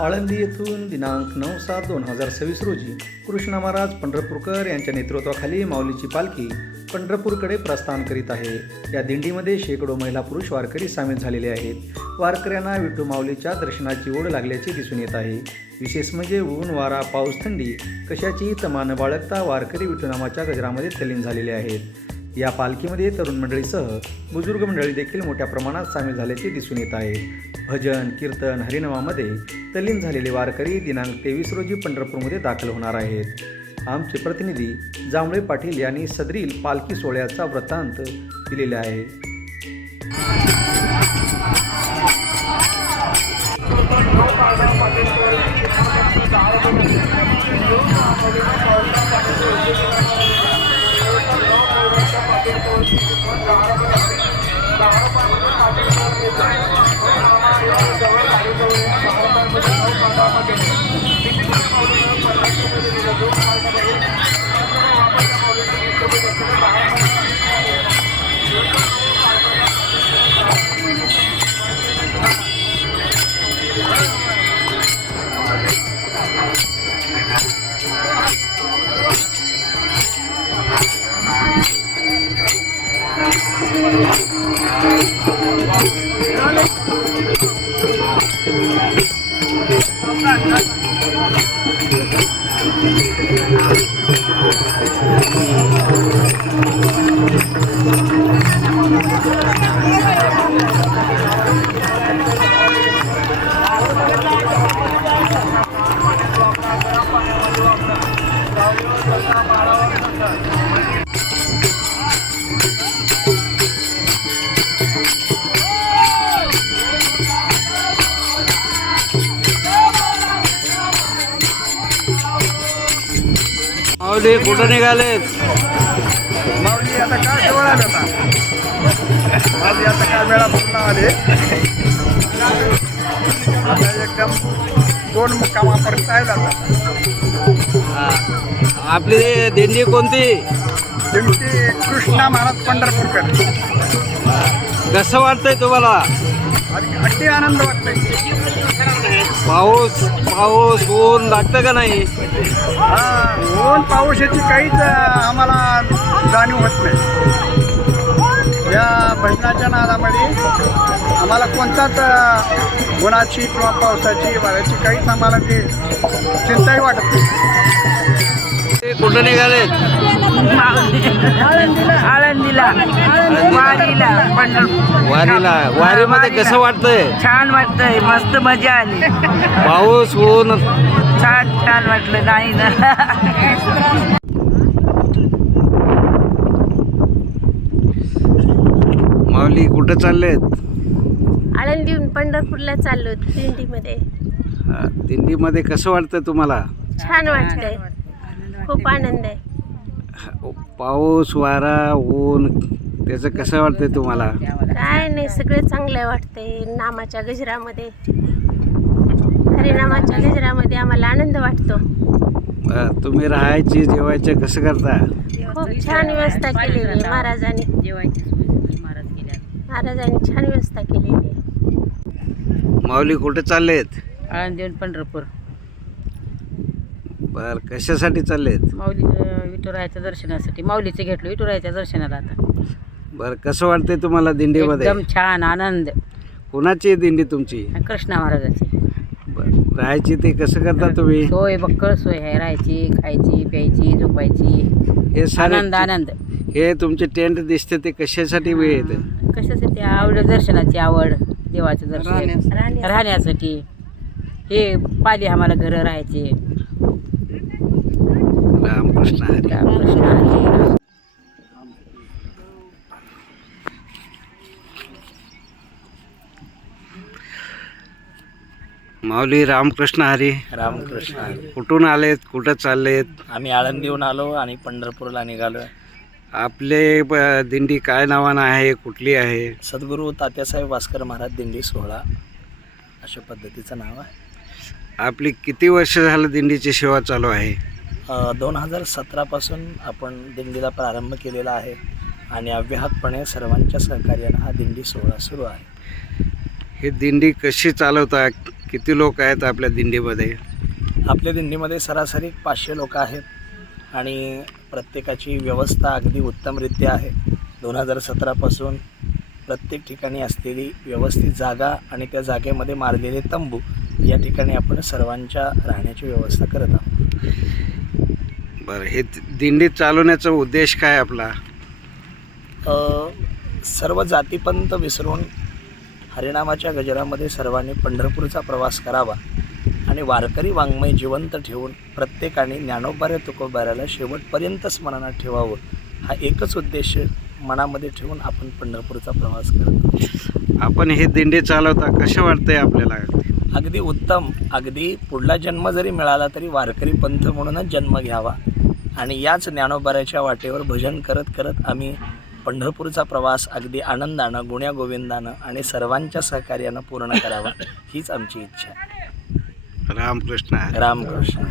आळंदी येथून दिनांक 9/7/2026 रोजी कृष्ण महाराज पंढरपूरकर यांच्या नेतृत्वाखाली माऊलीची पालखी पंढरपूरकडे प्रस्थान करीत आहे। या दिंडीमध्ये शेकडो महिला पुरुष वारकरी सामील झालेले आहेत। वारकऱ्यांना विठू माऊलीच्या दर्शनाची ओढ लागल्याचे दिसून येत आहे। विशेष म्हणजे ऊन वारा पाऊस थंडी कशाची तमा न बाळगता वारकरी विठूनामाच्या गजरामध्ये तल्लीन झालेले आहेत। या पालखीमध्ये तरुण मंडळीसह बुजुर्ग मंडळी देखील मोठ्या प्रमाणात सामील झाल्याचे दिसून येत आहे। भजन कीर्तन हरिनामामध्ये तल्लीन झालेले वारकरी दिनांक 23 रोजी पंढरपूरमध्ये दाखल होणार आहेत। आमचे प्रतिनिधी जांभळे पाटील यांनी सदरील पालखी सोहळ्याचा वृत्तांत दिलेला आहे। माऊली कुठं निघालेत? माऊली आता काय जवळ आले आता माऊली आता काय वेळा पूर्ण आले आता एकदम 2 मुक्कामापर्यंत आहे आता। आपली दिंडी कोणती? दिंडी कृष्णा महाराज पंढरपूरकर। कसं वाटतंय तुम्हाला? अगदी आनंद वाटतोय। पाऊस ऊन लागतं का नाही? ऊन पाऊस याची काहीच आम्हाला जाणीव होत नाही। या भजनाच्या नादामध्ये आम्हाला कोणताच उन्हाची किंवा पावसाची वाऱ्याची काहीच आम्हाला ती चिंताही वाटत नाही। कुठं निघालेत? आळंदीला वारीला वारीला। वारीमध्ये कसं वाटतंय? छान वाटतंय, मस्त मजा आली। पाऊस ऊन छान वाटलं नाही ना। माऊली कुठं चाललेत? आळंदीहून पंढरपूरला चाललो दिंडीमध्ये। दिंडीमध्ये कसं वाटतंय तुम्हाला? छान वाटतंय, खूप आनंद आहे। पाऊस वारा ऊन त्याचं कसं वाटतंय तुम्हाला? काय नाही, सगळे चांगले वाटतंय। नामाच्या गजरामध्ये हरिनामाच्या गजरामध्ये आम्हाला आनंद वाटतो। तुम्ही राहायची जेवायचं कसं करता? खूप छान व्यवस्था केलेली आहे महाराजांनी। महाराजांनी छान व्यवस्था केलेली आहे। माऊली कुठे चाललेत? आळंदीहून पंढरपूर। बर कशासाठी चाललेत? माऊलीचं विठुरायाच्या दर्शनासाठी। माऊलीचं घेतलं विठुरायाच्या दर्शनाला आता। बर कसं वाटतंय तुम्हाला दिंडीमध्ये? एकदम छान आनंद। कोणाची आहे दिंडी तुमची? कृष्णा महाराजाची। बर राहायची ते कसं करता तुम्ही? सोय बक्कळ सोय आहे, राहायची खायची प्यायची झोपायची। हे सारे आनंद। हे तुमचे टेंट दिसते ते कशासाठी येते? कशासाठी? आवड, दर्शनाची आवड, देवाचं दर्शन राहण्यासाठी। हे पाली आम्हाला घरं राहायचे। रामकृष्ण हरी। रामकृष्ण हरी। माऊली रामकृष्ण हरी। रामकृष्ण हरी। कुठून आलेत? कुठं चाललेत? आम्ही आळंदीहून आलो आणि पंढरपूरला निघालो। आपले दिंडी काय नावानं आहे? कुठली आहे? सद्गुरू तात्यासाहेब वास्कर महाराज दिंडी सोहळा अशा पद्धतीचं नाव आहे। आपली किती वर्ष झालं दिंडीची सेवा चालू आहे? 2017 आपण दिंडीला प्रारंभ केलेला आहे आणि अव्याहतपणे सर्वांच्या सहकार्यानं हा दिंडी सोहळा सुरू आहे। ही दिंडी कशी चालवता? किती लोक आहेत आपल्या दिंडीमध्ये? आपल्या दिंडीमध्ये सरासरी 500 लोक आहेत आणि प्रत्येकाची व्यवस्था अगदी उत्तमरित्या आहे. 2017पासून प्रत्येक ठिकाणी असलेली व्यवस्थित जागा आणि त्या जागेमध्ये मारलेले तंबू या ठिकाणी आपण सर्वांच्या राहण्याची व्यवस्था करत आहोत. बरं, हे दिंडी चालवण्याचा उद्देश काय आपला? सर्व जातीपंथ विसरून हरिनामाच्या गजरामध्ये सर्वांनी पंढरपूरचा प्रवास करावा आणि वारकरी वाङ्मय जिवंत ठेवून प्रत्येकाने ज्ञानोबाऱ्या तुकोबाऱ्याला शेवटपर्यंत स्मरणात ठेवावं, हा एकच उद्देश मनामध्ये ठेवून आपण पंढरपूरचा प्रवास करतो. आपण हे दिंडी चालवता कसं वाटतंय आपल्याला? अगदी उत्तम. अगदी पुढला जन्म जरी मिळाला तरी वारकरी पंथ म्हणूनच जन्म घ्यावा आणि याच ज्ञानोबाऱ्याच्या वाटेवर भजन करत करत आम्ही पंढरपूरचा प्रवास अगदी आनंदानं, गुण्यागोविंदानं आणि सर्वांच्या सहकार्यानं पूर्ण करावा, हीच आमची इच्छा आहे. रामकृष्ण हरी. रामकृष्ण.